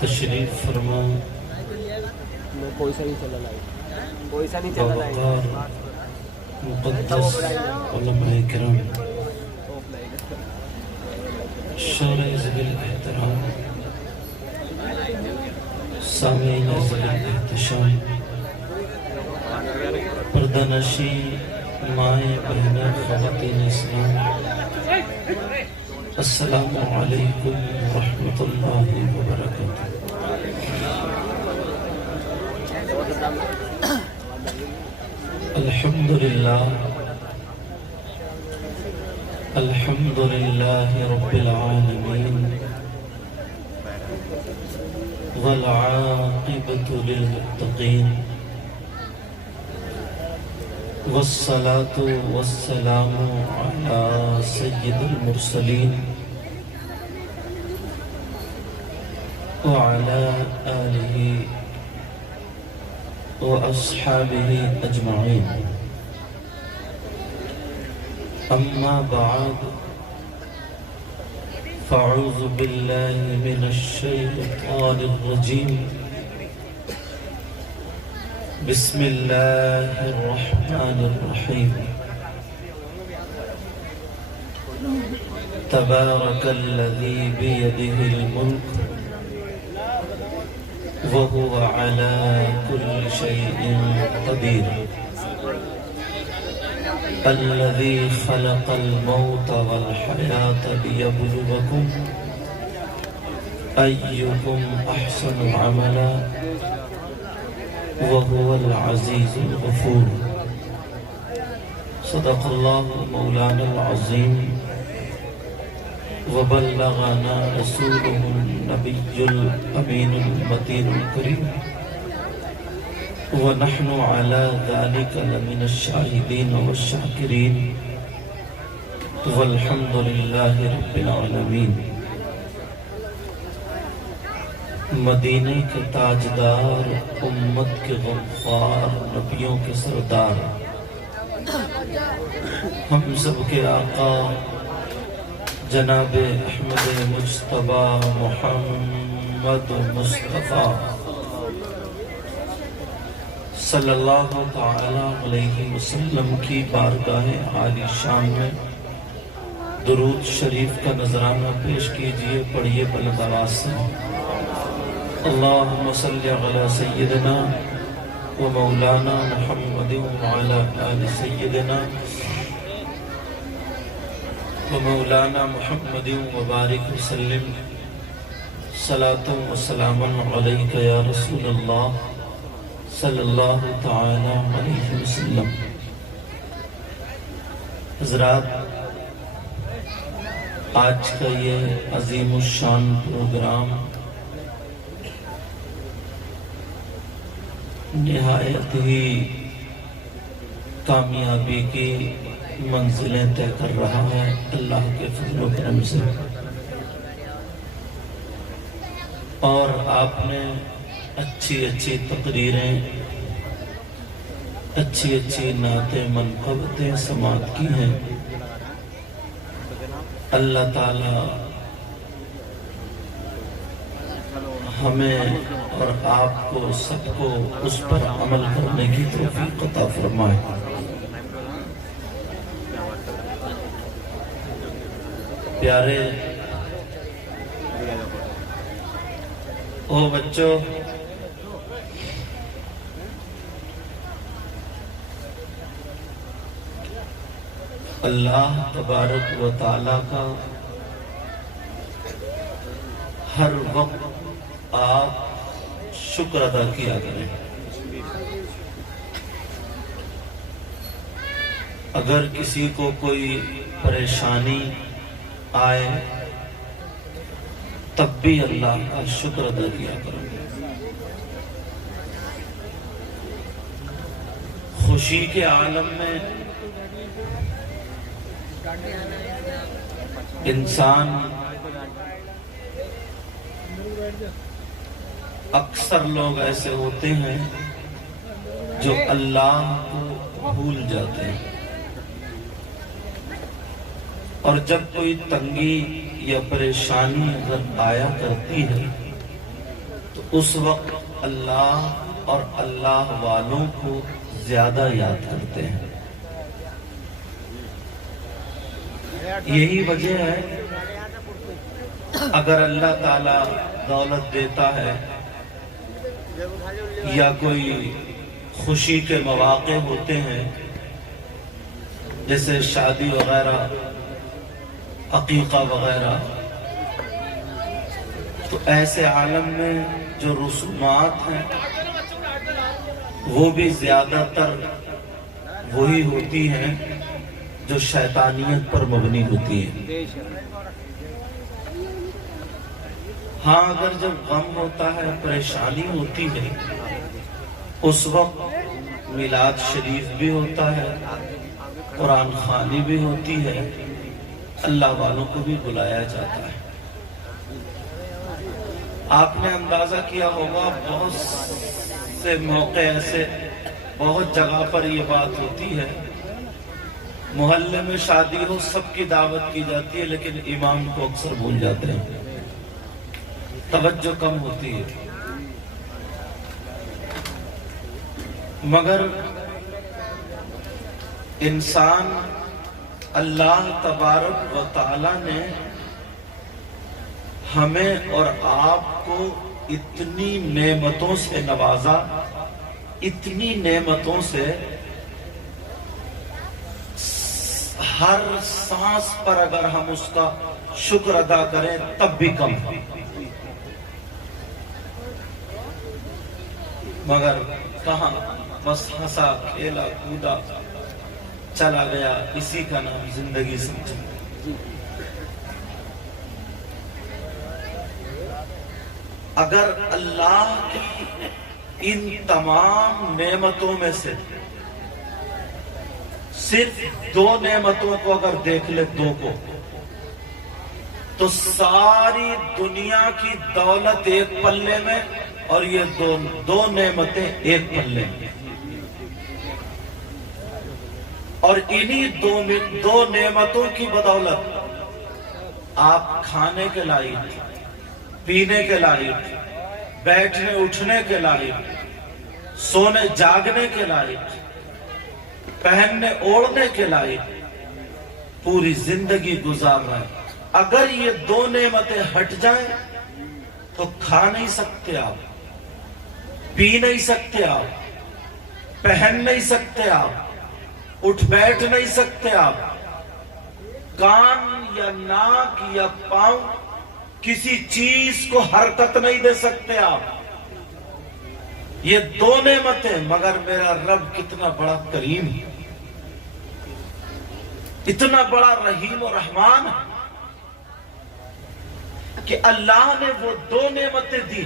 تشریف فرما کوئی سا نہیں چلا وقار مقدس علماء کرام، شورِ ذوی احترام، سامعین ذوی احتشام، پردہ نشین مائیں بہنیں خواتین اسلام، السلام علیکم ورحمۃ اللہ وبرکاتہ۔ الحمدللہ رب العالمین، والعاقبۃ للمتقین، والصلاة والسلام علی سید المرسلین وعلی آلہ وأصحابه أجمعين، أما بعد فأعوذ بالله من الشيطان الرجيم، بسم الله الرحمن الرحيم، تبارك الذي بيده الملك وهو على كل شيء قدير، الذي خلق الموت والحياة ليبلوكم أيكم أحسن عملا وهو العزيز الغفور، صدق الله مولانا العظيم، وبلغنا رسوله النبي الأمين المتين الكريم، ونحن على ذلك لمن الشاهدين والشاكرين، والحمد لله رب العالمين۔ مدینے کے تاجدار، امت کے غمخوار، نبیوں کے سردار، ہم سب کے آقا جناب احمد مجتبیٰ محمد مصطفیٰ صلی اللہ تعالی علیہ وسلم کی بارگاہ عالی شان میں درود شریف کا نذرانہ پیش کیجئے، پڑھیے بلند آواز سے، اللہم صلی علی سیدنا و مولانا محمد وعلی آل سیدنا ومولانا محمد وبارک وسلم، صلاۃ و سلام علیک یا رسول اللہ صلی اللہ تعالی علیہ وسلم۔ حضرات، آج کا یہ عظیم الشان پروگرام نہایت ہی کامیابی کی منزلیں طے کر رہا ہے اللہ کے فضل و کرم سے، اور آپ نے اچھی اچھی تقریریں، اچھی اچھی نعتیں، منقبتیں سماعت کی ہیں۔ اللہ تعالی ہمیں اور آپ کو سب کو اس پر عمل کرنے کی توفیق عطا فرمائے۔ پیارے او بچوں، اللہ تبارک و تعالیٰ کا ہر وقت آپ شکر ادا کیا کریں۔ اگر کسی کو کوئی پریشانی آئے تب بھی اللہ کا شکر ادا کیا کرو۔ خوشی کے عالم میں انسان اکثر لوگ ایسے ہوتے ہیں جو اللہ کو بھول جاتے ہیں، اور جب کوئی تنگی یا پریشانی اگر آیا کرتی ہے اس وقت اللہ اور اللہ والوں کو زیادہ یاد کرتے ہیں۔ یہی وجہ ہے اگر اللہ تعالیٰ دولت دیتا ہے یا کوئی خوشی کے مواقع ہوتے ہیں جیسے شادی وغیرہ، عقیقہ وغیرہ، تو ایسے عالم میں جو رسومات ہیں وہ بھی زیادہ تر وہی ہوتی ہیں جو شیطانیت پر مبنی ہوتی ہیں۔ ہاں اگر جب غم ہوتا ہے، پریشانی ہوتی ہے، اس وقت میلاد شریف بھی ہوتا ہے، قرآن خوانی بھی ہوتی ہے، اللہ والوں کو بھی بلایا جاتا ہے۔ آپ نے اندازہ کیا ہوگا بہت سے موقع ایسے، بہت جگہ پر یہ بات ہوتی ہے، محلے میں شادی ہو، سب کی دعوت کی جاتی ہے، لیکن امام کو اکثر بھول جاتے ہیں، توجہ کم ہوتی ہے۔ مگر انسان اللہ تبارک و تعالی نے ہمیں اور آپ کو اتنی نعمتوں سے نوازا، اتنی نعمتوں سے، ہر سانس پر اگر ہم اس کا شکر ادا کریں تب بھی کم، مگر کہاں، بس ہنسا کھیلا کودا چلا گیا، اسی کا نام زندگی سمجھو۔ اگر اللہ کی ان تمام نعمتوں میں سے صرف دو نعمتوں کو اگر دیکھ لے، دو کو، تو ساری دنیا کی دولت ایک پلے میں اور یہ دو نعمتیں ایک پلے میں، اور انہی دو نعمتوں کی بدولت آپ کھانے کے لائق، پینے کے لائق، بیٹھنے اٹھنے کے لائق، سونے جاگنے کے لائق، پہننے اوڑھنے کے لائق پوری زندگی گزار رہے ہیں۔ اگر یہ دو نعمتیں ہٹ جائیں تو کھا نہیں سکتے آپ، پی نہیں سکتے آپ، پہن نہیں سکتے آپ، اٹھ بیٹھ نہیں سکتے آپ، کان یا ناک یا پاؤں کسی چیز کو حرکت نہیں دے سکتے آپ۔ یہ دو نعمتیں، مگر میرا رب کتنا بڑا کریم ہے، اتنا بڑا رحیم و رحمان ہے کہ اللہ نے وہ دو نعمتیں دی۔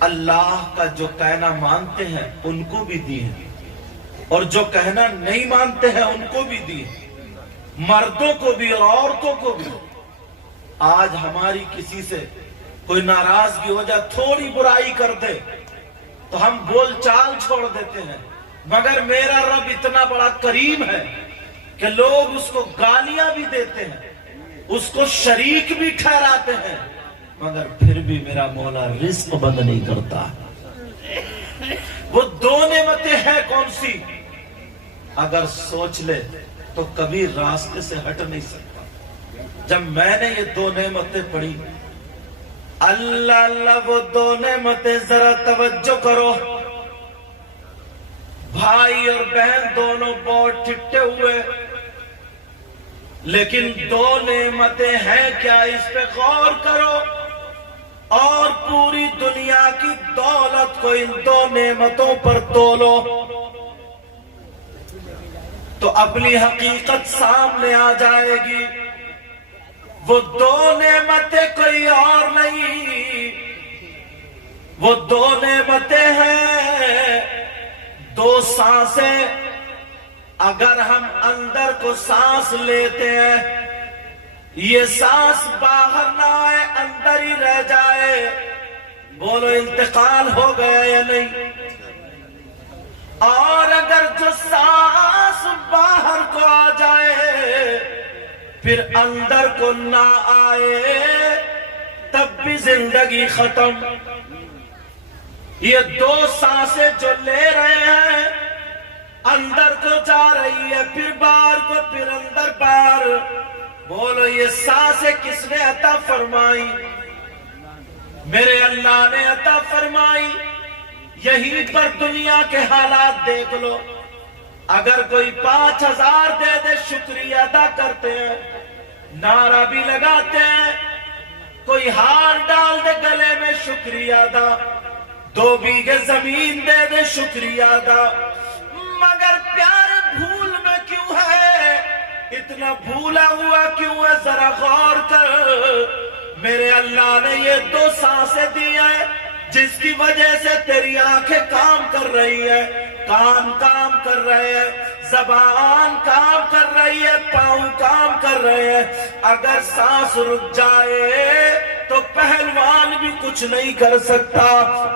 اللہ کا جو کہنا مانتے ہیں ان کو بھی دی ہے، اور جو کہنا نہیں مانتے ہیں ان کو بھی دی ہے، مردوں کو بھی اور عورتوں کو بھی۔ آج ہماری کسی سے کوئی ناراضگی ہو جائے، تھوڑی برائی کر دے تو ہم بول چال چھوڑ دیتے ہیں، مگر میرا رب اتنا بڑا کریم ہے کہ لوگ اس کو گالیاں بھی دیتے ہیں، اس کو شریک بھی ٹھہراتے ہیں، مگر پھر بھی میرا مولا رزق بند نہیں کرتا۔ وہ دو نعمتیں ہیں کون سی؟ اگر سوچ لے تو کبھی راستے سے ہٹ نہیں سکتا۔ جب میں نے یہ دو نعمتیں پڑھی، اللہ اللہ، وہ دو نعمتیں ذرا توجہ کرو، بھائی اور بہن دونوں بہت ٹھٹے ہوئے، لیکن دو نعمتیں ہیں کیا، اس پہ غور کرو، اور پوری دنیا کی دولت کو ان دو نعمتوں پر تولو تو اپنی حقیقت سامنے آ جائے گی۔ وہ دو نعمتیں کوئی اور نہیں، وہ دو نعمتیں ہیں، دو سانسیں۔ اگر ہم اندر کو سانس لیتے ہیں، یہ سانس باہر نہ آئے، اندر ہی رہ جائے، بولو انتقال ہو گیا یا نہیں؟ اور اگر جو سانس باہر کو آ جائے پھر اندر کو نہ آئے، تب بھی زندگی ختم. یہ 2 سانسیں جو لے رہے ہیں اندر کو جا رہی ہے پھر باہر کو پھر اندر باہر. بولو یہ سانسیں کس نے عطا فرمائی؟ میرے اللہ نے عطا فرمائی. یہیں پر دنیا کے حالات دیکھ لو. اگر کوئی 5000 دے دے شکریہ ادا کرتے ہیں, نعرہ بھی لگاتے ہیں. کوئی ہار ڈال دے گلے میں شکریہ ادا, 2 بیگھے زمین دے دے شکریہ ادا. مگر پیارے بھول میں کیوں ہے؟ اتنا بھولا ہوا کیوں ہے؟ ذرا غور کر. میرے اللہ نے یہ 2 سانسیں دی ہیں جس کی وجہ سے تیری آنکھیں کام کر رہی ہے, کان کام کر رہے ہیں, زبان کام کر رہی ہے, پاؤں کام کر رہے ہیں. اگر سانس رک جائے تو پہلوان بھی کچھ نہیں کر سکتا,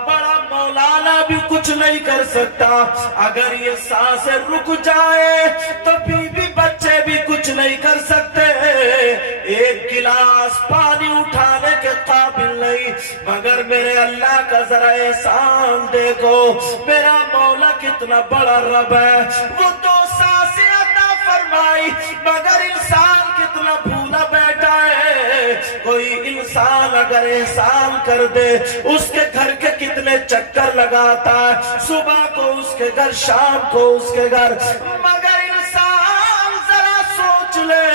بڑا مولانا بھی کچھ نہیں کر سکتا. اگر یہ سانسیں رک جائے تو بیوی بچے بھی کچھ نہیں کر سکتے. ایک گلاس پانی اٹھانے کے قابل نہیں. مگر میرے اللہ کا ذرا احسان دیکھو, میرا مولا کتنا بڑا رب ہے. وہ 2 سانسیں عطا فرمائی مگر انسان کتنا بھولا بیٹھا ہے. کوئی انسان اگر احسان کر دے اس کے گھر کے کتنے چکر لگاتا ہے, صبح کو اس کے گھر, شام کو اس کے گھر. مگر انسان ذرا سوچ لے,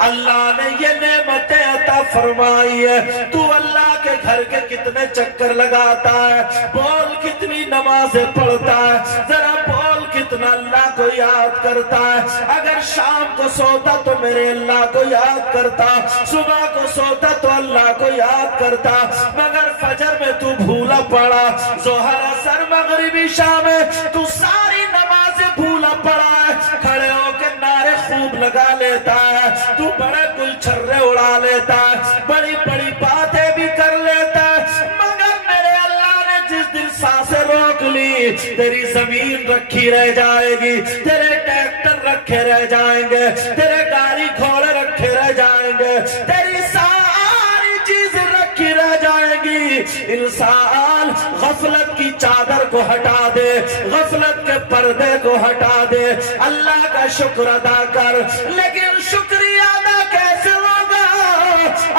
اللہ نے یہ نعمتیں عطا فرمائی ہے, تو اللہ کے گھر کے کتنے چکر لگاتا ہے. بول کتنی نمازیں پڑھتا ہے, ذرا بول کتنا اللہ کو یاد کرتا ہے. اگر شام کو سوتا تو میرے اللہ کو یاد کرتا, صبح کو سوتا تو اللہ کو یاد کرتا. مگر فجر میں تو بھولا پڑا, ظہر عصر مغرب عشاء میں تو ساری نمازیں بھولا پڑا ہے. کھڑے ہو کے نعرے خوب لگا لیتا ہے, تو بڑے گل چھرے اڑا لیتا ہے, بڑی بڑی باتیں بھی کر لیتا ہے. مگر میرے اللہ نے جس دن سانسیں روک لی, تیری زمین رکھی رہ جائے گی, تیرے ٹریکٹر رکھے رہ جائیں گے, تیرے گاڑی گھوڑے رکھے رہ جائیں گے, تیری ساری چیزیں رکھی رہ جائیں گی. انسان غفلت کی چادر کو ہٹا دے, غفلت کے پردے کو ہٹا دے, اللہ کا شکر ادا کر. لیکن شکریہ ادا کیسے ہوگا؟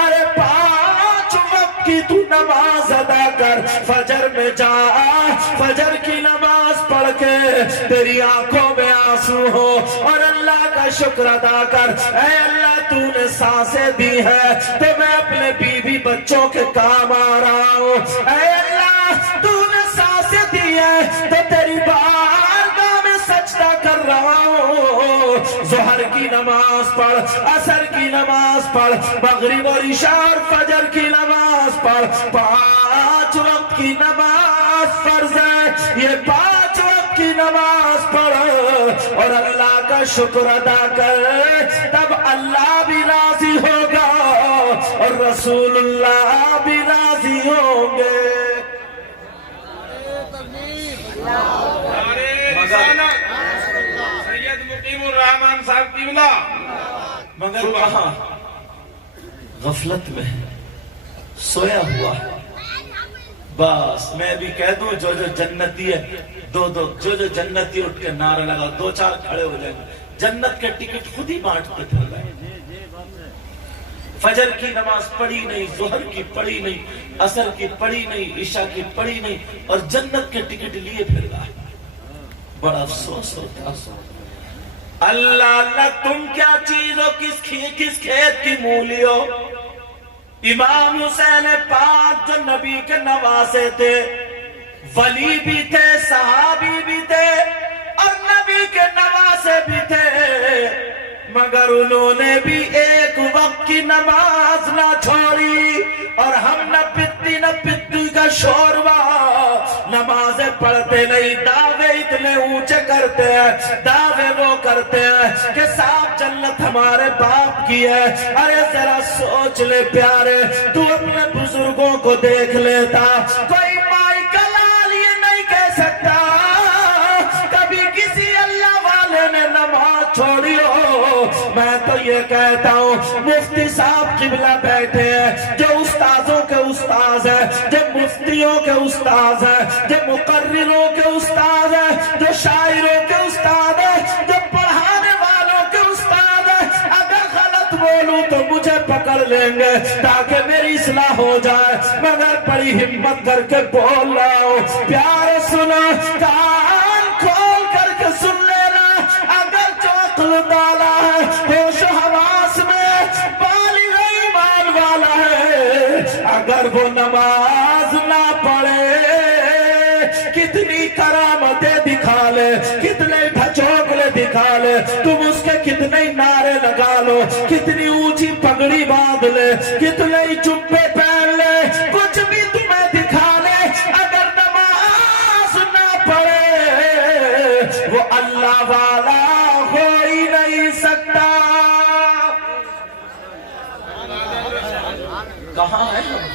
ارے 5 وقت کی تو نماز ادا کر. فجر میں جا, فجر کی نماز پڑھ کے تیری آنکھوں میں آنسو ہو اور اللہ کا شکر ادا کر. اے اللہ تو نے سانسیں دی ہے تو میں اپنے بیوی بچوں کے کام آ رہا ہوں. اے اللہ تو نے سانسیں دی ہے تو تیری بارگاہ میں سجدہ کر رہا ہوں. ظہر کی نماز پڑھ, عصر کی نماز پڑھ, مغرب اور عشاء اور فجر کی نماز پڑھ. 5 وقت کی نماز فرض ہے, یہ 5 وقت کی نماز پڑھ اور اللہ کا شکر ادا کر. تب اللہ بھی راضی ہوگا اور رسول اللہ بھی راضی ہوں گے. سید مقیم الرحمان صاحب کی ملا. مگر وہاں غفلت میں سویا ہوا. بس میں بھی کہہ دوں جو جنتی ہے, جو جنتی اٹھ کے نعرہ لگا, 2-4 کھڑے ہو جائیں گے, جنت کے ٹکٹ خود ہی بانٹتے پھر رہے. فجر کی نماز پڑھی نہیں, ظہر کی پڑھی نہیں, عصر کی پڑھی نہیں, عشاء کی پڑھی نہیں, اور جنت کے ٹکٹ لیے پھر رہا. بڑا افسوس ہوتا. اللہ اللہ تم کیا چیز ہو, کس کھیت کی مولی ہو. امام حسین پاک جو نبی کے نواسے تھے, ولی بھی تھے, صحابی بھی تھے اور نبی کے نواسے بھی تھے, مگر انہوں نے بھی ایک وقت کی نماز نہ چھوڑی. اور ہم نہ پتی کا شوروا, نمازیں پڑھتے نہیں, دعوے اتنے اونچے کرتے ہیں, دعوے وہ کرتے ہیں کہ صاحب جنت ہمارے باپ کی ہے. ارے ذرا سوچ لے پیارے, تو اپنے بزرگوں کو دیکھ لیتا. کوئی مائی کا لال یہ نہیں کہہ سکتا کبھی کسی اللہ والے نے نماز چھوڑی ہو. میں تو یہ کہتا ہوں مفتی صاحب قبلہ بیٹھے ہیں, جو اس مفتیوں کے استاد ہیں، جو مقرروں کے استاد ہیں، جو شاعروں کے استاد ہیں، جو پڑھانے والوں کے استاد ہیں، اگر غلط بولوں تو مجھے پکڑ لیں گے تاکہ میری اصلاح ہو جائے، مگر بڑی ہمت کر کے بول رہا ہوں، پیار سنو، کان کھول کر کے سن لینا، اگر جو عقل ڈالا ہے ہوش و حواس میں بالغ ایمان والا ہے، اگر وہ نماز نہ پڑھے کتنی کرامتیں دکھا لے، کتنے ڈھچوکلے دکھا لے، تم اس کے کتنے نعرے لگا لو، کتنی اونچی پگڑی باندھ لے، کتنے جبے پہن لے، کچھ بھی تمہیں دکھا لے، اگر نماز نہ پڑھے وہ اللہ والا ہو ہی نہیں سکتا۔ کہاں ہے ہم؟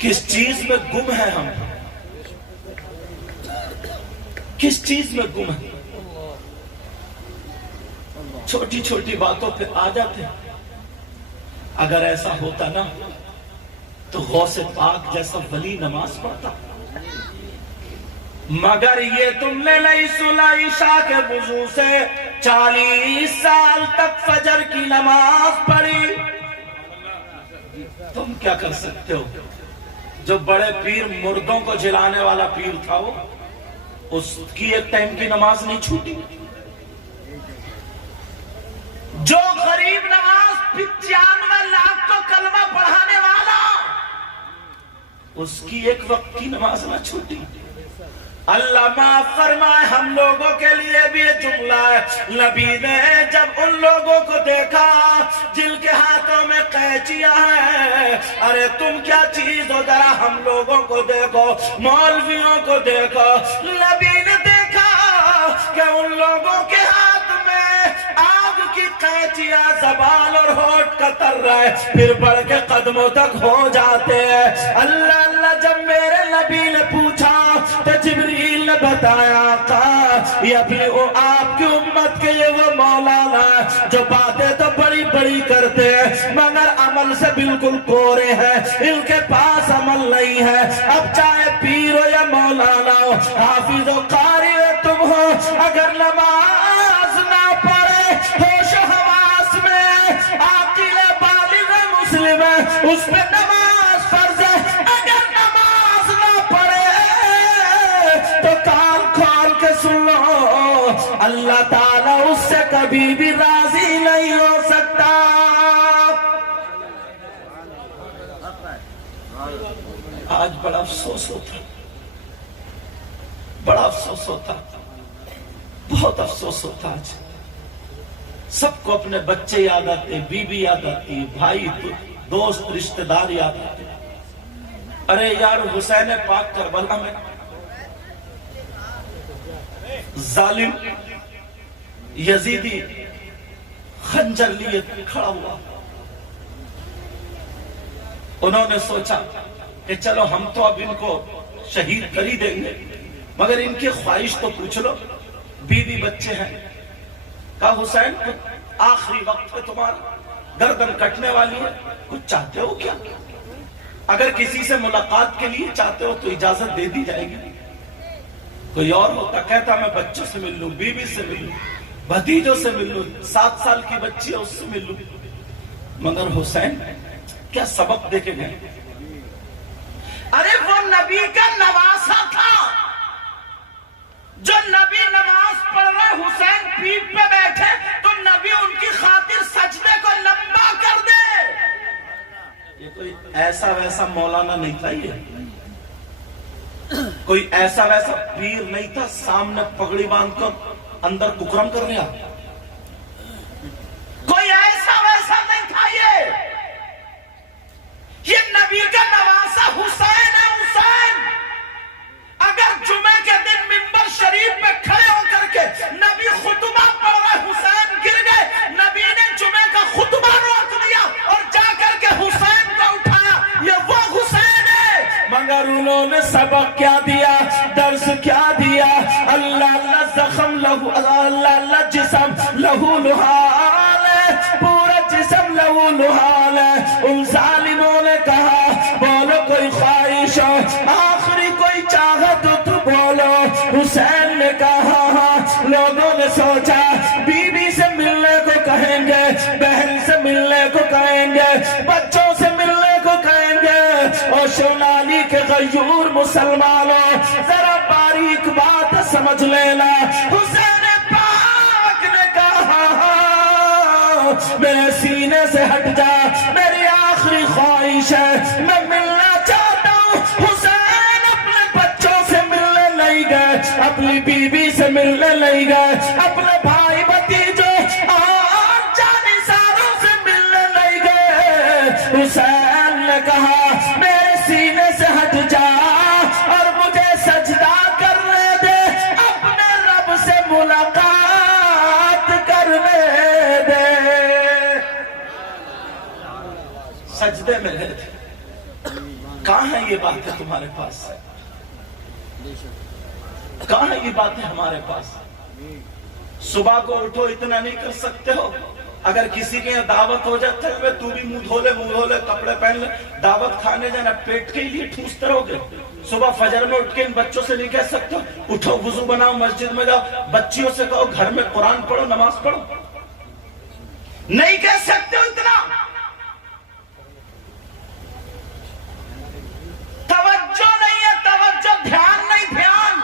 کس چیز میں گم ہے ہم؟ کس چیز میں گم ہے؟ چھوٹی چھوٹی باتوں پہ آ جاتے ہیں۔ اگر ایسا ہوتا نا تو غوث پاک جیسا ولی نماز پڑھتا، مگر یہ تم نے نہیں سنا عشاء کے وضو سے 40 سال تک فجر کی نماز پڑھی۔ تم کیا کر سکتے ہو؟ جو بڑے پیر مردوں کو جلانے والا پیر تھا، وہ اس کی ایک ٹائم کی نماز نہیں چھوٹی۔ جو غریب نواز 95 لاکھ کو کلمہ پڑھانے والا، اس کی ایک وقت کی نماز نہ چھوٹی۔ اللہ معاف فرمائے، ہم لوگوں کے لیے بھی یہ جملہ ہے، نبی نے جب ان لوگوں کو دیکھا جن کے ہاتھوں میں قینچیاں ہیں، ارے تم کیا چیز ہو، ذرا ہم لوگوں کو دیکھو، مولویوں کو دیکھو، نبی نے دیکھا کہ ان لوگوں کے ہاتھ میں آگ کی قینچیاں زبان اور ہونٹ کتر رہے، پھر بڑھ کے قدموں تک ہو جاتے ہیں۔ اللہ اللہ جب میرے نبی نے پوچھا تو جبریل نے بتایا، آقا یہ اپنی آپ کی امت کے یہ وہ مولانا جو باتیں تو بڑی بڑی کرتے ہیں مگر عمل سے بالکل کورے ہیں، ان کے پاس عمل نہیں ہے۔ اب چاہے پیر ہو یا مولانا ہو، حافظ و قاری ہو تم ہو، اگر نماز نہ پڑھے ہوش و حواس میں عاقل بالغ مسلم ہے، اس پہ نماز فرض ہے، اگر نماز نہ پڑھے تو کان کھول کے سن لو، اللہ تعالیٰ اس سے کبھی بھی راضی نہیں ہو سکتا۔ آج بڑا افسوس ہوتا، بڑا افسوس ہوتا، بہت افسوس ہوتا۔ آج سب کو اپنے بچے یاد آتے، بیوی یاد آتی، بھائی دوست رشتہ دار یاد آتے۔ ارے یار حسین پاک کربلا میں ظالم یزیدی خنجر لیے کھڑا ہوا، انہوں نے سوچا کہ چلو ہم تو اب ان کو شہید کر ہی دیں گے، مگر ان کی خواہش تو پوچھ لو، بیوی بچے ہیں۔ کہا حسین آخری وقت پہ تمہارا گردن کٹنے والی ہے، کچھ چاہتے ہو کیا؟ اگر کسی سے ملاقات کے لیے چاہتے ہو تو اجازت دے دی جائے گی۔ کوئی اور ہوتا کہتا میں بچوں سے مل لوں، بیوی سے مل لوں، بھتیجوں سے مل لوں، 7 سال کی بچی ہے اس سے مل لوں، مگر حسین کیا سبق دے کے گئے؟ ارے وہ نبی کا نواسا تھا، جو نبی نماز پڑھ رہے حسین پیٹھ پہ بیٹھے تو نبی ان کی خاطر سجدے کو لمبا کر دے۔ یہ کوئی ایسا ویسا مولانا نہیں تھا، یہ کوئی ایسا ویسا پیر نہیں تھا سامنے پگڑی باندھ کر اندر ککرم کر رہا، کوئی ایسا ویسا نہیں تھا۔ یہ نبی کا نواسا حسین ہے، حسین۔ اگر جمعے کے دن منبر شریف پہ کھڑے ہو کر کے نبی خطبہ پڑھ رہے حسین گر گئے، نبی نے جمعے کا خطبہ روک دیا اور جا کر کے حسین کو اٹھایا، یہ وہ حسین ہے۔ مگر انہوں نے سبق کیا دیا، درس کیا دیا؟ اللہ اللہ زخم لہو، اللہ اللہ جسم لہو لحال ہے، پورا جسم لہو لحال ہے۔ ان ظالموں نے کہا بولو ہوش و نالی کے غیور مسلمانوں، ذرا باریک بات سمجھ لینا۔ حسین پاک نے کہا میرے سینے سے ہٹ جا، میری آخری خواہش ہے، میں ملنا چاہتا ہوں۔ حسین اپنے بچوں سے ملنے نہیں گئے، اپنی بیوی سے ملنے نہیں گئے، اپنے بھائی بھتیجوں اور جانثاروں سے ملنے نہیں گئے۔ حسین نے کہا میرے سینے سے ہٹ جا اور مجھے سجدہ کرنے دے، اپنے رب سے ملاقات کرنے دے۔ سجدے میں گئے تھے۔ کہاں ہے یہ باتیں تمہارے پاس؟ کہاں ہے یہ باتیں ہمارے پاس؟ صبح کو اٹھو اتنا نہیں کر سکتے ہو؟ اگر کسی کے یہاں دعوت ہو جاتے ہوئے تو بھی منہ دھو لے کپڑے پہن لے، دعوت کھانے جانا پیٹ کے لیے ٹھوستے رہو گے؟ صبح فجر میں اٹھ کے ان بچوں سے نہیں کہہ سکتے ہو اٹھو وضو بناؤ مسجد میں جاؤ؟ بچیوں سے کہو گھر میں قرآن پڑھو نماز پڑھو؟ نہیں کہہ سکتے ہو اتنا؟ توجہ نہیں ہے، توجہ، دھیان نہیں، دھیان۔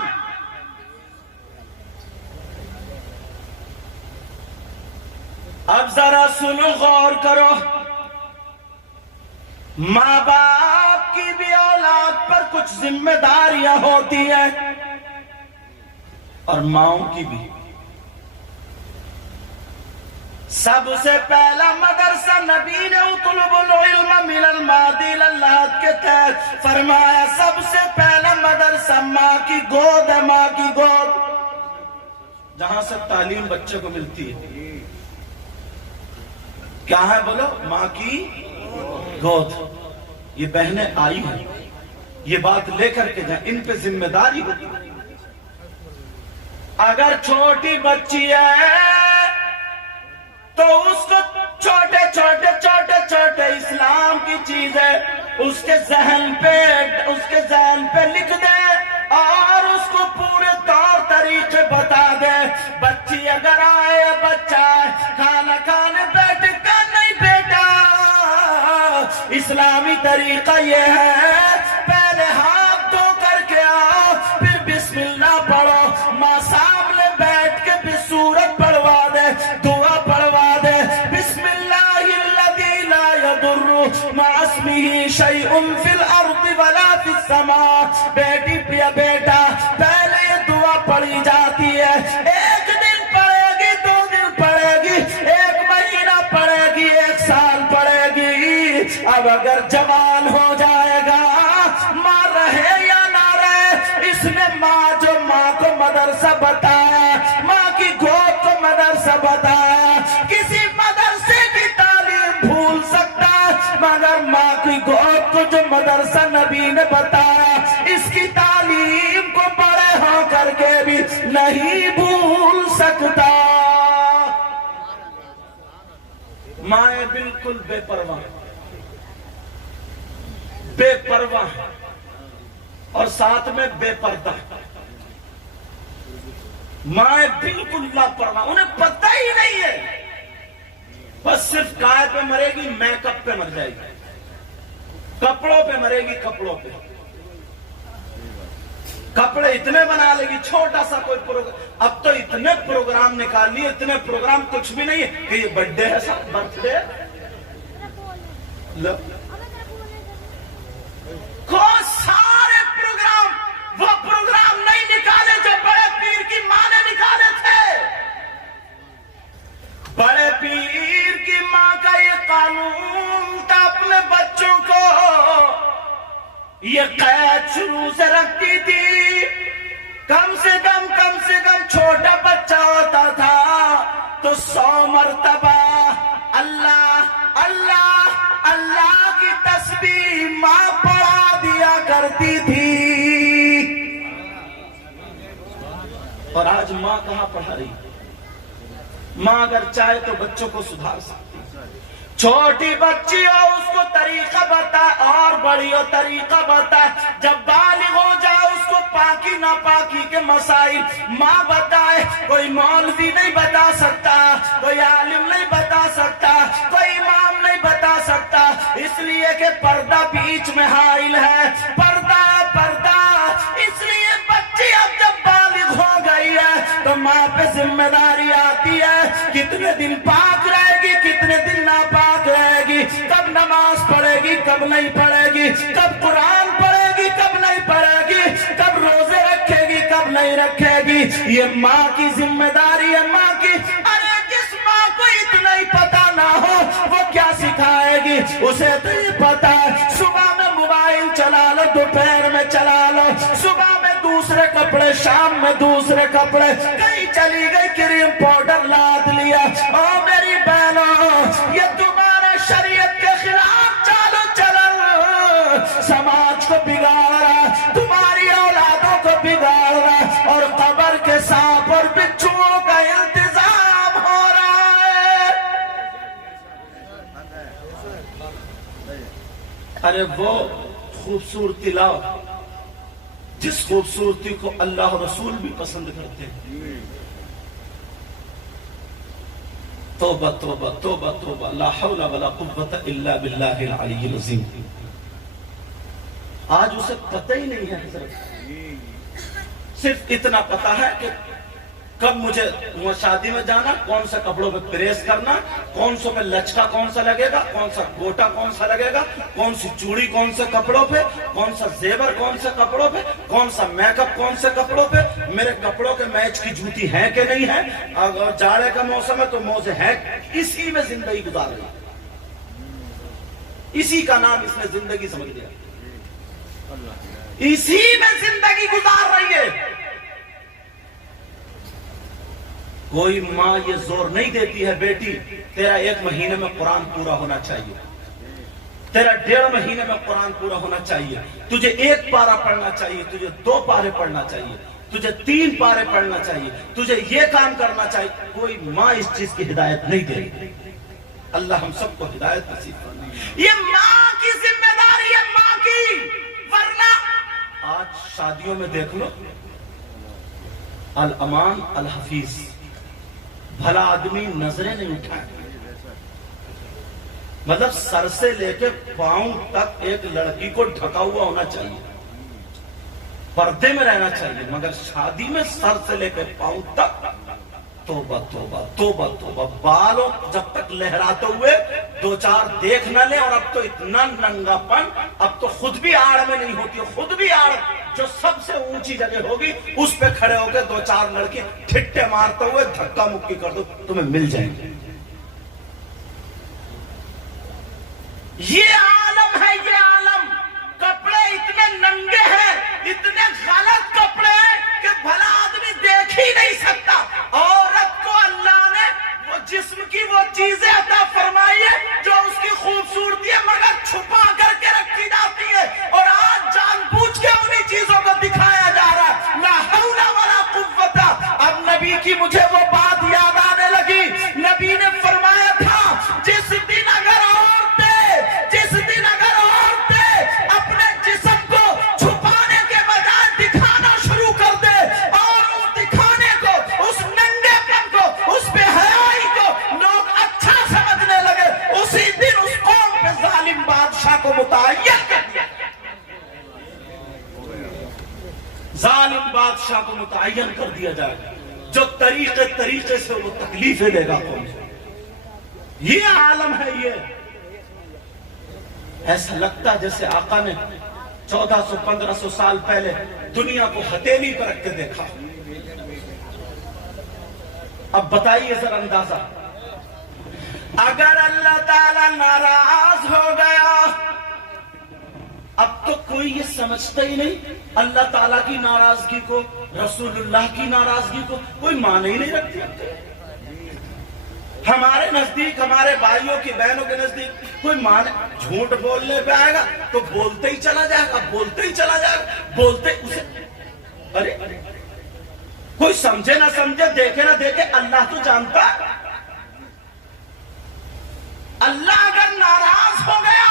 اب ذرا سنو، غور کرو، ماں باپ کی بھی اولاد پر کچھ ذمہ داریاں ہوتی ہیں اور ماؤں کی بھی۔ سب سے پہلا مدرسہ نبی نے اطلب العلم من المادی للات کے تحت فرمایا، سب سے پہلا مدرسہ ماں کی گود ہے، ماں کی گود، جہاں سے تعلیم بچے کو ملتی ہے۔ کیا ہے بولو؟ ماں کی گود۔ یہ بہنیں آئی ہیں، یہ بات لے کر کے جائیں، ان پہ ذمہ داری ہوتی ہے۔ اگر چھوٹی بچی ہے تو اس کو چھوٹے چھوٹے چھوٹے چھوٹے اسلام کی چیزیں اس کے ذہن پہ لکھ دے اور اس کو پورے طور طریقے بتا دے۔ بچی اگر آئے، بچہ آئے، کھانا کھانے بیٹھے کا نہیں بیٹا، اسلامی طریقہ یہ ہے پہلے ہاتھ دھو کر کے آؤ، پھر بسم اللہ پڑھو، ماں سامنے بیٹھ کے بھی سورت پڑھوا دے، دعا پڑھوا دے، بسم اللہ الذی لا یضر مع اسمہ شیء فی الارض ولا فی السماء۔ بیٹی پیا بیٹا پہلے یہ دعا پڑھی جاتی ہے، ایک دن پڑھے گی، 2 دن پڑھے گی، 1 مہینہ پڑھے گی، 1 سال پڑھے گی۔ اب اگر جوان ہو جائے گا، ماں رہے یا نہ رہے، اس نے ماں کو مدرسہ بتایا، ماں کی گود کو مدرسہ بتایا۔ کسی مدرسے کی تعلیم بھول سکتا ہے مگر ماں کی گود کو جو مدرسہ نبی نے بتایا، اس کی تعلیم کو بڑے ہو کر کے بھی نہیں بھول سکتا۔ مائیں بالکل بے پرواہ اور ساتھ میں بے پردہ۔ مائیں بالکل لاپرواہ، انہیں پتہ ہی نہیں ہے، بس صرف گائے پہ مرے گی، میک اپ پہ مر جائے گی، کپڑوں پہ مرے گی، کپڑوں پہ کپڑے اتنے بنا لے گی، چھوٹا سا کوئی پروگرام۔ اب تو اتنے پروگرام نکال لیے، اتنے پروگرام کچھ بھی نہیں ہے کہ یہ برتھ ڈے ہے، سب برتھ ڈے کو سارے پروگرام، وہ پروگرام نہیں نکالے جو بڑے پیر کی ماں نے نکالے تھے۔ بڑے پیر کی ماں کا یہ قانون تھا، اپنے بچوں کو یہ قید شروع سے رکھتی تھی، کم سے کم چھوٹا بچہ ہوتا تھا تو 100 مرتبہ اللہ اللہ اللہ کی تسبیح ماں پڑھا دیا کرتی تھی۔ اور آج ماں کہاں پڑھا رہی؟ ماں اگر چاہے تو بچوں کو سدھار سکتی، چھوٹی بچی ہو اس کو طریقہ بتا، اور بڑی ہو طریقہ بتا، جب بالغ ہو جائے اس کو پاکی ناپاکی کے مسائل ماں بتائے۔ کوئی مولوی نہیں بتا سکتا، کوئی عالم نہیں بتا سکتا، کوئی امام نہیں بتا سکتا، اس لیے کہ پردہ بیچ میں حائل ہے، پردہ پردہ، اس لیے بچی اب جب بالغ ہو گئی ہے تو ماں پہ ذمہ داری آتی ہے، کتنے دن پاک رہے گی، کتنے دن ناپاک رہے گی، کب نماز پڑھے گی، کب نہیں پڑھے گی، کب قرآن پڑھے گی، کب نہیں پڑھے گی، کب روزے رکھے گی، کب نہیں رکھے گی، یہ ماں کی ذمہ داری ہے، ماں کی۔ ارے جس ماں کو اتنا ہی پتا نہ ہو وہ کیا سکھائے گی، اسے تو یہ پتا ہے صبح میں موبائل چلا لو، دوپہر میں چلا لو، صبح میں دوسرے کپڑے، شام میں دوسرے کپڑے، کہیں چلی گئی کریم پاؤڈر لاد لیا۔ او میری بہنوں، یہ تمہارا شریعت کے خلاف چالو چلن سماج کو بگاڑ رہا، تمہاری اولادوں کو بگاڑ رہا، اور قبر کے سانپ اور بچھوؤں کا التزام ہو رہا ہے۔ ارے وہ خوبصورتی لاؤ جس خوبصورتی کو اللہ اور رسول بھی پسند کرتے ہیں۔ توبہ توبہ توبہ توبہ، لا حول ولا قوت الا باللہ العلی العظیم۔ آج اسے پتہ ہی نہیں ہے حضرت، صرف اتنا پتا ہے کہ کب مجھے شادی میں جانا، کون سے کپڑوں پہ پریس کرنا، کون سو پہ لچکا کون سا لگے گا، کون سا گوٹا کون سا لگے گا، کون سی چوڑی کون سے کپڑوں پہ، کون سا زیور کون سے کپڑوں پہ، کون سا میک اپ کون سے کپڑوں پہ، میرے کپڑوں کے میچ کی جوتی ہے کہ نہیں ہے، اگر جاڑے کا موسم ہے تو موزے ہیں۔ اسی میں زندگی گزار رہی ہے، اسی کا نام اس نے زندگی سمجھ لیا، اسی میں زندگی گزار رہی ہے۔ کوئی ماں یہ زور نہیں دیتی ہے بیٹی تیرا 1 مہینے میں قرآن پورا ہونا چاہیے، تیرا 1.5 مہینے میں قرآن پورا ہونا چاہیے، تجھے 1 پارہ پڑھنا چاہیے، تجھے 2 پارے پڑھنا چاہیے، تجھے 3 پارے پڑھنا چاہیے، تجھے یہ کام کرنا چاہیے۔ کوئی ماں اس چیز کی ہدایت نہیں دے رہی۔ اللہ ہم سب کو ہدایت نصیب فرمائے۔ یہ ماں کی ذمہ داری ہے، ماں کی، ورنہ آج شادیوں میں دیکھ لو، الامان الحفیظ، بھلا آدمی نظریں نہیں اٹھائے، مطلب سر سے لے کے پاؤں تک ایک لڑکی کو ڈھکا ہوا ہونا چاہیے، پردے میں رہنا چاہیے، مگر شادی میں سر سے لے کے پاؤں تک توبہ توبہ توبہ توبہ، بالوں جب تک لہراتے ہوئے 2-4 دیکھ نہ لیں، اور اب تو اتنا ننگا پن، اب تو خود بھی آڑ میں نہیں ہوتی، خود بھی آڑ جو سب سے اونچی جگہ ہوگی اس پہ کھڑے ہو کے 2-4 لڑکی ٹھٹے مارتے ہوئے دھکا مکی کر دو، تمہیں مل جائیں گے۔ یہ عالم ہے، یہ عالم، کپڑے اتنے ننگے ہیں، اتنے غلط کپڑے ہیں کہ بھلا آدمی دیکھ ہی نہیں سکتا۔ عورت کو اللہ نے وہ جسم کی وہ چیزیں عطا فرمائی ہے جو اس کی خوبصورتی ہے، مگر چھپا کر کے رکھی جاتی ہے، اور آج جان بوجھ کے انہی چیزوں کو دکھایا جا رہا ہے۔ لا حول ولا قوت۔ اب نبی کی مجھے وہ بات یاد آنے لگی، نبی نے فرمایا تھا جس دن اگر عورتیں اپنے جسم کو چھپانے کے بجائے دکھانا شروع کر دے، اور اس دکھانے کو، اس ننگے پن کو، اس بے حیائی کو لوگ اچھا سمجھنے لگے، اسی دن اس قوم پہ ظالم بادشاہ کو متعین کر دیا، ظالم بادشاہ کو متعین کر دیا جائے گا، جو طریقے سے وہ تکلیفیں دے گا قوم کو۔ یہ عالم ہے، یہ ایسا لگتا ہے جیسے آقا نے 1400-1500 سال پہلے دنیا کو ہتھیلی پر رکھ کے دیکھا۔ اب بتائیے ذرا اندازہ، اگر اللہ تعالیٰ ناراض ہو گیا، اب تو کوئی یہ سمجھتا ہی نہیں اللہ تعالیٰ کی ناراضگی کو، رسول اللہ کی ناراضگی کو کوئی معنی ہی نہیں رکھتی۔ ہمارے نزدیک، ہمارے بھائیوں کی بہنوں کے نزدیک کوئی معنی، جھوٹ بولنے پہ آئے گا تو بولتے ہی چلا جائے گا، بولتے ہی چلا جائے گا، بولتے اسے، ارے کوئی سمجھے نہ سمجھے، دیکھے نہ دیکھے، اللہ تو جانتا ہے۔ اللہ اگر ناراض ہو گیا،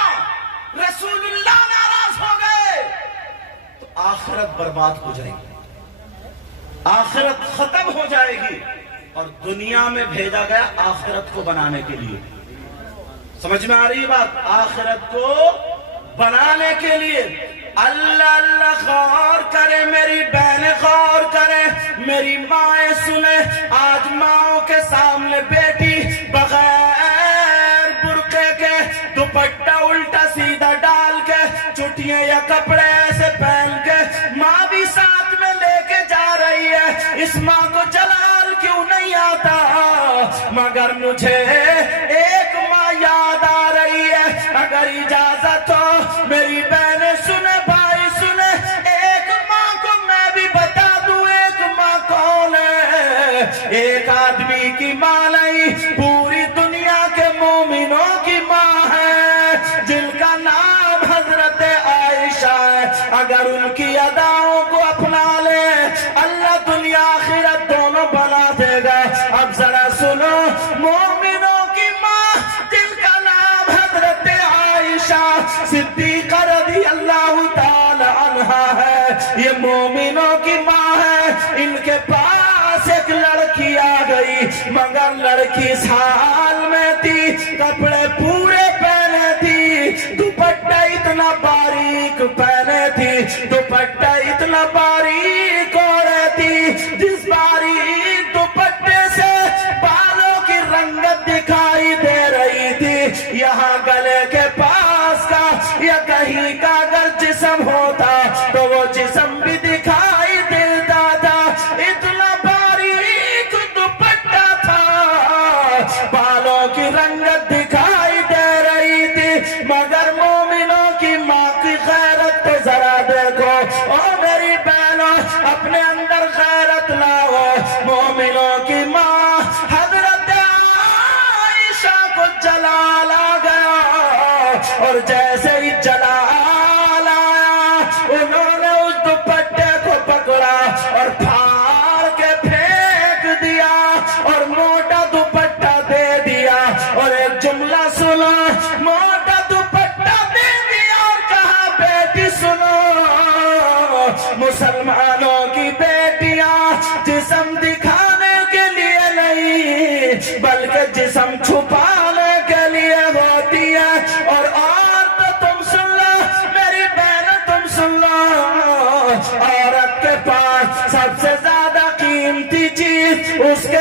رسول اللہ ناراض ہو گئے، تو آخرت برباد ہو جائے گی، آخرت ختم ہو جائے گی، اور دنیا میں بھیجا گیا آخرت کو بنانے کے لیے۔ سمجھ میں آ رہی بات؟ آخرت کو بنانے کے لیے اللہ اللہ غور کرے، میری بہن غور کرے، میری مائیں سنے، آج ماؤں کے سامنے بیٹی بغیر برقعے کے دوپٹہ الٹا سیدھا ڈال کے چٹیاں یا کپڑے ایسے پہن کے ماں بھی ساتھ میں لے کے جا رہی ہے، اس ماں کو جلال کیوں نہیں آتا؟ مگر مجھے ایک ماں یاد آ رہی ہے، اگر اجازت ہو میری بہنیں سنے، بھائی سنے، ایک ماں کو میں بھی بتا دوں ایک ماں کون ہے۔ ایک آدمی کی ماں نہیں، پوری دنیا کے مومنوں کی ماں ہے، جن کا نام حضرت عائشہ ہے۔ اگر ان کی اداؤں کو اپنا لے اللہ دنیا آخرت دونوں بنا دے گا۔ اب ذرا سنو، مومنوں کی ماں جن کا نام حضرت عائشہ صدیقہ رضی اللہ تعالی عنہا ہے، یہ مومنوں کی ماں ہے۔ ان کے پاس ایک لڑکی آ گئی، مگر لڑکی سال میں تھی، کپڑے پورے پہنے تھی، دوپٹہ اتنا باریک پہنے تھی، دوپٹہ اتنا باریک اوڑھے تھی، جس باریک دوپٹے سے بالوں کی رنگت دکھائی دے رہی تھی۔ یہاں گلے کے پاس کا یا کہیں کا اگر جسم ہوتا تو وہ جسم بھی دکھائی دیتا تھا، اتنا باریک دوپٹہ تھا، بالوں کی رنگت دکھائی دے رہی تھی۔ مگر مومنوں کی ماں کی غیرت تو ذرا دیکھو، او میری بہنوں اپنے اندر غیرت لاؤ۔ مومنوں کی ماں حضرت عائشہ کو جلال آ گیا، اور جیسے ہی جلال آیا انہوں نے اس دوپٹے کو پکڑا اور پھاڑ کے پھینک دیا اور موٹا دوپٹہ دے دیا، اور ایک جملہ سنو، موٹا دوپٹہ دے دیا اور کہا بیٹی سنو، مسلمانوں کی بیٹیاں جسم دکھانے کے لیے نہیں بلکہ جسم چھپانے کے لیے ہوتی ہے۔ اور تو تم سن لو میری بہن، تم سن لو، عورت کے پاس سب سے زیادہ قیمتی چیز اس کے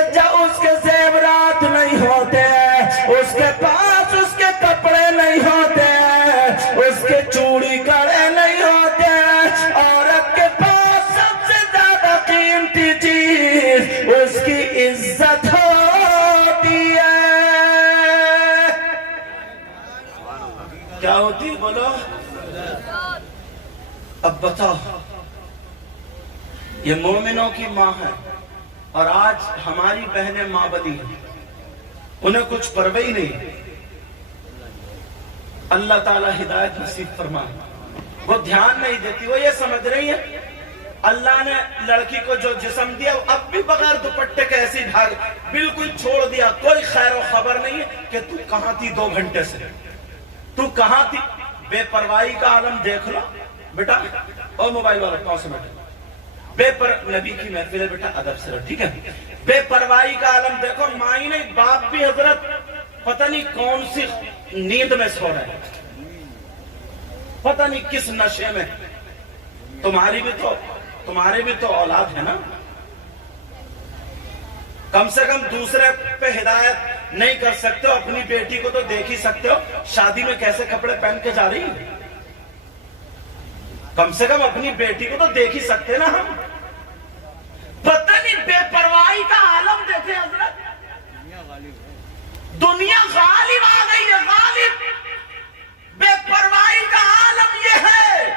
زیورات نہیں ہوتے ہیں، اس کے پاس اس کے کپڑے نہیں ہوتے ہیں، اس کے چوڑی کڑے نہیں ہوتے ہیں۔ عورت کے پاس سب سے زیادہ قیمتی چیز اس کی عزت ہوتی ہے۔ کیا ہوتی ہے بولو؟ اب بتاؤ، یہ مومنوں کی ماں ہے اور آج ہماری بہنیں ماں بنی ہیں، انہیں کچھ پرواہ ہی نہیں۔ اللہ تعالی ہدایت نصیب فرمائے، وہ دھیان نہیں دیتی، وہ یہ سمجھ رہی ہے اللہ نے لڑکی کو جو جسم دیا اب بھی بغیر دوپٹے کے ایسی ڈھال بالکل چھوڑ دیا، کوئی خیر و خبر نہیں ہے کہ تو کہاں تھی 2 گھنٹے سے، تو کہاں تھی؟ بے پرواہی کا عالم دیکھ لو بیٹا، اور موبائل والا کون سے بیٹا، نبی کی محفل ہے بیٹا، ادب سے رہو، ٹھیک ہے؟ بے پرواہی کا عالم دیکھو، ماں ہی نہیں باپ بھی حضرت پتہ نہیں کون سی نیند میں سو رہے ہیں، پتہ نہیں کس نشے میں۔ تمہاری بھی تو اولاد ہے نا، کم سے کم دوسرے پہ ہدایت نہیں کر سکتے ہو، اپنی بیٹی کو تو دیکھ ہی سکتے ہو شادی میں کیسے کپڑے پہن کے جا رہی ہیں، کم سے کم اپنی بیٹی کو تو دیکھ ہی سکتے نا ہم۔ پتہ نہیں بے پرواہی کا عالم دیکھے حضرت، دنیا غالب آ گئی ہے، غالب۔ بے پرواہی کا عالم یہ ہے،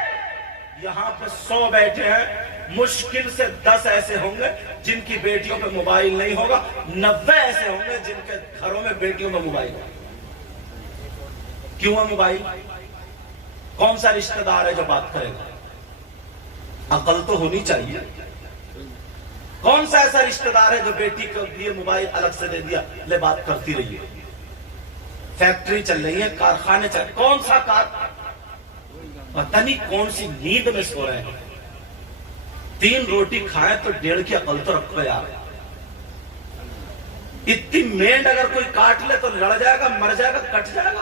یہاں پہ 100 بیٹھے ہیں، مشکل سے 10 ایسے ہوں گے جن کی بیٹیوں پہ موبائل نہیں ہوگا، 90 ایسے ہوں گے جن کے گھروں میں بیٹیوں پہ موبائل ہوگا۔ کیوں ہے موبائل؟ کون سا رشتہ دار ہے جو بات کرے گا؟ عقل تو ہونی چاہیے۔ کون سا ایسا رشتہ دار ہے جو بیٹی کو لیے موبائل الگ سے دے دیا، لے بات کرتی رہی ہے؟ فیکٹری چل رہی ہے، کارخانے چل رہے، کون سا پتہ نہیں کون سی نیند میں سو رہے ہیں۔ 3 روٹی کھائیں تو 1.5 کی عقل تو رکھو یار۔ اتنی مینڈ اگر کوئی کاٹ لے تو لڑ جائے گا، مر جائے گا، کٹ جائے گا۔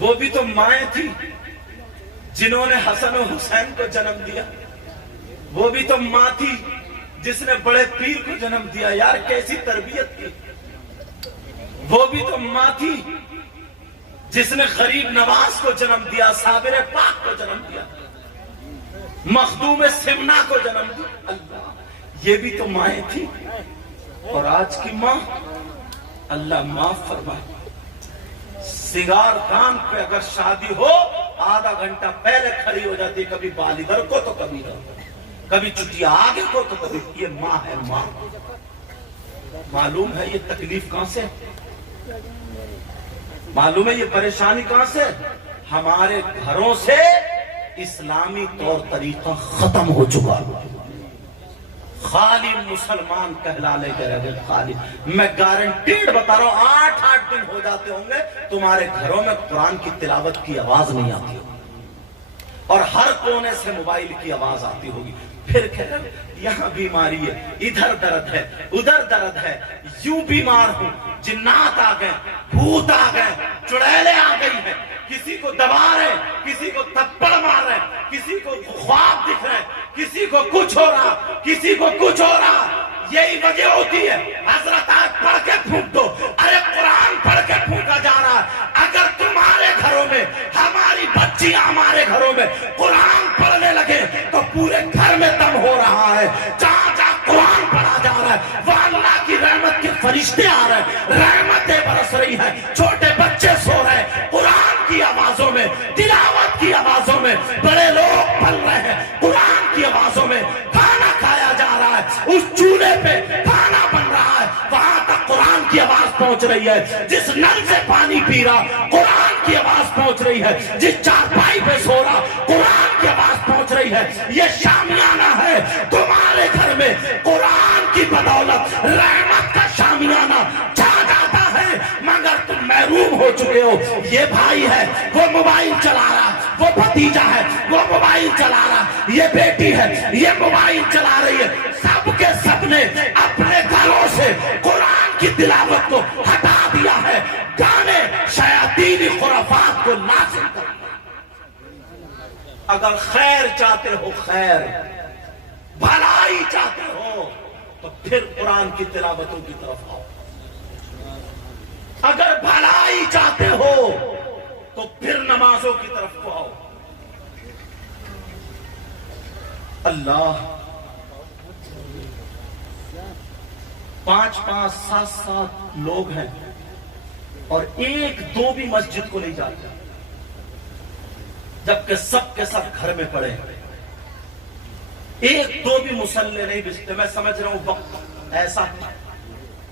وہ بھی تو مائیں تھی جنہوں نے حسن و حسین کو جنم دیا. وہ بھی تو ماں تھی جس نے بڑے پیر کو جنم دیا. یار کیسی تربیت کی. وہ بھی تو ماں تھی جس نے غریب نواز کو جنم دیا, صابر پاک کو جنم دیا, مخدوم سمنا کو جنم دیا. اللہ یہ بھی تو مائیں تھی. اور آج کی ماں اللہ معاف فرمائے, سگار دان پہ اگر شادی ہو آدھا گھنٹہ پہلے کھڑی ہو جاتی, کبھی بال ادھر کو تو کبھی ادھر, کبھی چٹیا آگے کو تو کبھی. یہ ماں ہے ماں. معلوم ہے یہ تکلیف کہاں سے, معلوم ہے یہ پریشانی کہاں سے. ہمارے گھروں سے اسلامی طور طریقہ ختم ہو چکا. خالی مسلمان کہلا لے کے رہ گئے. خالی میں گارنٹیڈ بتا رہا ہوں 8 دن ہو جاتے ہوں گے تمہارے گھروں میں قرآن کی تلاوت کی آواز نہیں آتی ہوگی, اور ہر کونے سے موبائل کی آواز آتی ہوگی. پھر کہہ رہے یہاں بیماری ہے, ادھر درد ہے, ادھر درد ہے, یوں بیمار ہوں, جنات آ گئے, بھوت آ گئے, چڑیلیں آ گئی ہیں, کسی کو دبا رہے, کسی کو تھپڑ مار رہے, کسی کو خواب دکھ رہے, کسی کو کچھ ہو رہا, کسی کو کچھ ہو رہا. یہی وجہ ہوتی ہے. حضرت آج پڑھ کے پھونک دو. ارے قرآن پڑھ کے پھونکا جا رہا ہے. اگر تمہارے گھروں میں, ہماری بچیاں ہمارے گھروں میں قرآن پڑھنے لگے تو پورے گھر میں دم ہو رہا ہے. جہاں جہاں قرآن پڑھا جا رہا ہے وہاں اللہ کی رحمت کے فرشتے آ رہے ہیں, رحمتیں برس رہی ہیں, چھوٹے بچے سو رہے ہیں قرآن کی آوازوں میں, تلاوت کی آوازوں میں, بڑے لوگ پل رہے ہیں قرآن کی آوازوں میں, کھانا کھایا جا رہا ہے, اس چولہے پہ کھانا بن رہا ہے, وہاں تک قرآن کی آواز پہنچ رہی ہے. جس نل سے پانی پی رہا قرآن کی آواز پہنچ رہی ہے, جس چارپائی پہ سو رہا قرآن کی آواز پہنچ رہی ہے. یہ شامیانہ ہے تمہارے گھر میں, قرآن کی بدولت رحمت کا شامیانہ چھا جاتا ہے, مگر تم محروم ہو چکے ہو. یہ بھائی ہے وہ موبائل چلا رہا, وہ بھتیجا ہے وہ موبائل چلا رہا, یہ بیٹی ہے یہ موبائل چلا رہی ہے. سب کے سب نے اپنے گھروں سے قرآن کی تلاوت کو ہٹا دیا ہے, گانے شیاطینی خرافات کو لازم کر. اگر خیر چاہتے ہو, خیر بھلائی چاہتے ہو تو پھر قرآن کی تلاوتوں کی طرف آؤ. اگر بھلائی چاہتے ہو تو پھر نمازوں کی طرف کو آؤ. اللہ 5 5 7 7 لوگ ہیں اور 1 2 بھی مسجد کو نہیں جاتے, جبکہ سب کے سب گھر میں پڑے ہیں. 1 2 بھی مصلی نہیں بچتے. میں سمجھ رہا ہوں وقت ایسا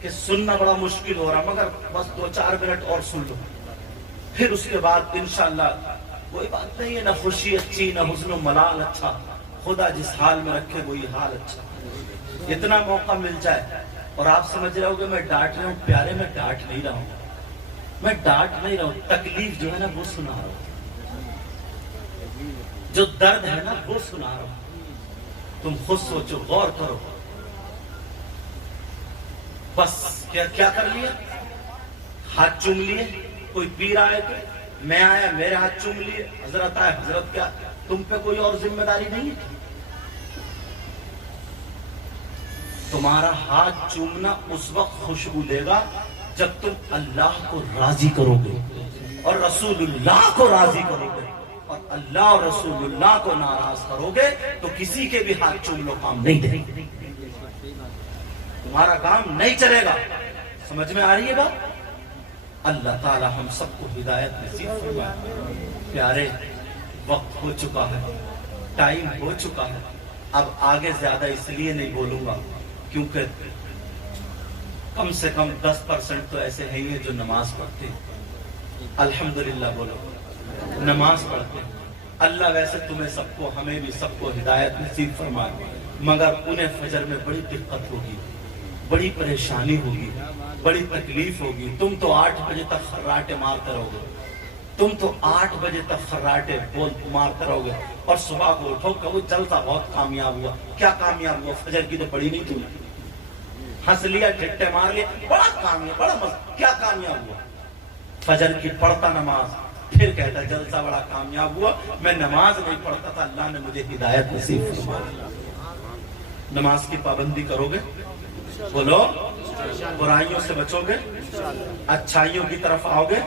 کہ سننا بڑا مشکل ہو رہا, مگر بس 2-4 منٹ اور سن لو, پھر اس کے بعد انشاءاللہ کوئی بات نہیں ہے. نہ خوشی اچھی نہ حزن و ملال اچھا, خدا جس حال میں رکھے وہی حال اچھا. اتنا موقع مل جائے. اور آپ سمجھ رہے ہو کہ میں ڈانٹ رہا ہوں. پیارے میں ڈانٹ نہیں رہا ہوں, میں ڈانٹ نہیں رہا ہوں. تکلیف جو ہے نا وہ سنا رہا ہوں, جو درد ہے نا وہ سنا رہا ہوں. تم خود سوچو, غور کرو. بس کیا کر لیا, ہاتھ چوم لیے. کوئی پیر آئے تو میں آیا میرے ہاتھ چوم لیے, حضرت آئے حضرت. کیا تم پہ کوئی اور ذمہ داری نہیں ہے؟ تمہارا ہاتھ چومنا اس وقت خوشبو دے گا جب تم اللہ کو راضی کرو گے اور رسول اللہ کو راضی کرو گے. اور اللہ اور رسول اللہ کو ناراض کرو گے تو کسی کے بھی ہاتھ چوم لو کام نہیں دے گا, تمہارا کام نہیں چلے گا. سمجھ میں آ رہی ہے بات؟ اللہ تعالی ہم سب کو ہدایت نصیب فرمائے. پیارے وقت ہو چکا ہے, ٹائم ہو چکا ہے. اب آگے زیادہ اس لیے نہیں بولوں گا کیونکہ کم سے کم 10% تو ایسے ہیں جو نماز پڑھتے ہیں. الحمدللہ بولو, نماز پڑھتے ہیں. اللہ ویسے تمہیں سب کو, ہمیں بھی سب کو ہدایت نصیب فرمائے, مگر انہیں فجر میں بڑی دقت ہوگی, بڑی پریشانی ہوگی, بڑی تکلیف ہوگی. تم تو 8 بجے تک خراٹے مارتے رہو گے, تم تو 8 بجے تک خراٹے مارتے رہو گے, اور صبح کو اٹھو کہ وہ جلسہ بہت کامیاب ہوا. کیا کامیاب ہوا؟ فجر کی تو پڑھی نہیں تھی, ہنس لیا, ٹھٹے مار لیا, بڑا کامیاب, بڑا مزہ. کیا کامیاب ہوا؟ فجر کی پڑھتا نماز, پھر کہتا جلسہ بڑا کامیاب ہوا، میں نماز نہیں پڑھتا تھا، اللہ نے مجھے ہدایت نصیب فرمائی۔ نماز کی پابندی کرو گے؟ بولو، برائیوں سے بچو گے، اچھائیوں کی طرف آؤ گے،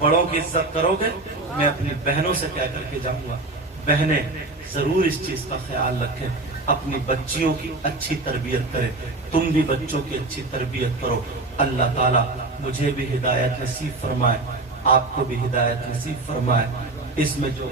بڑوں کی عزت کرو گے۔ میں اپنی بہنوں سے کہہ کر کے جاؤں گا، بہنیں ضرور اس چیز کا خیال رکھیں، اپنی بچیوں کی اچھی تربیت کریں، تم بھی بچوں کی اچھی تربیت کرو۔ اللہ تعالیٰ مجھے بھی ہدایت نصیب فرمائے، آپ کو بھی ہدایت نصیب فرمائے۔ اس میں جو